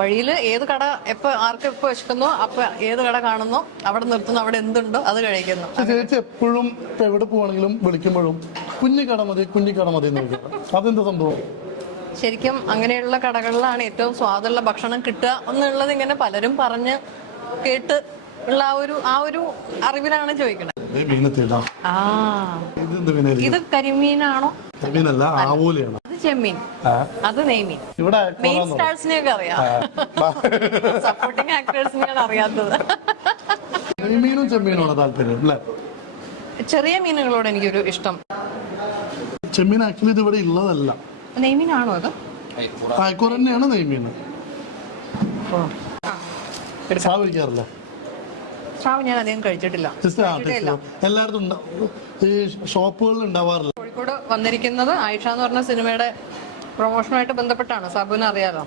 വഴിയിൽ ഏത് കട ആർക്ക് എപ്പോ വിശക്കുന്നോ അപ്പൊ ഏത് കട കാണുന്നോ അവിടെ നിർത്തുന്നു, അവിടെ എന്തുണ്ടോ അത് കഴിക്കുന്നു. ചേച്ചി എപ്പോഴും എവിടെ പോവാണെങ്കിലും വിളിക്കുമ്പോഴും കുഞ്ഞിക്കട മതി എന്ന് വിളിക്കാം. അതെന്താ സംഭവം? ശരിക്കും അങ്ങനെയുള്ള കടകളിലാണ് ഏറ്റവും സ്വാദുള്ള ഭക്ഷണം കിട്ടുക എന്നുള്ളത് ഇങ്ങനെ പലരും പറഞ്ഞ് കേട്ട് ഉള്ള ആ ഒരു അറിവിലാണ് ചോദിക്കുന്നത്. ഇത് കരിമീനാണോ? കരിമീനല്ല, ആവോലിയാണ്. അത് ചെമ്മീൻ, അത് നെയ്മീൻ. ഇവിടെ മെയിൻ സ്റ്റാർസിനെയൊക്കെ അറിയാം, സപ്പോർട്ടിംഗ് ആക്ടേഴ്സിനെയാണ് അറിയാത്തത്. നെയ്മീനും ചെമ്മീനുമാണ് താല്പര്യം അല്ലേ? ചെറിയ മീനുകളോട് എനിക്കൊരു ഇഷ്ടം. ചെമ്മീൻ ആക്ച്വലി ഇത് ഇവിടെ ഉള്ളതല്ല. നെയ്മീനാണോ അത്? ആയിക്കോർ തന്നെയാണ് നെയ്മീൻ. സാവിക്കാറില്ല. സ്രാവ് ഞാൻ അധികം കഴിച്ചിട്ടില്ല. എല്ലായിടത്തും ഈ ഷോപ്പുകളിൽ ഉണ്ടാവാറില്ല. കോഴിക്കോട് വന്നിരിക്കുന്നത് ആയിഷ എന്ന് പറഞ്ഞ സിനിമയുടെ പ്രൊമോഷനുമായിട്ട് ബന്ധപ്പെട്ടാണ്. സാബുവിനെ അറിയാലോ.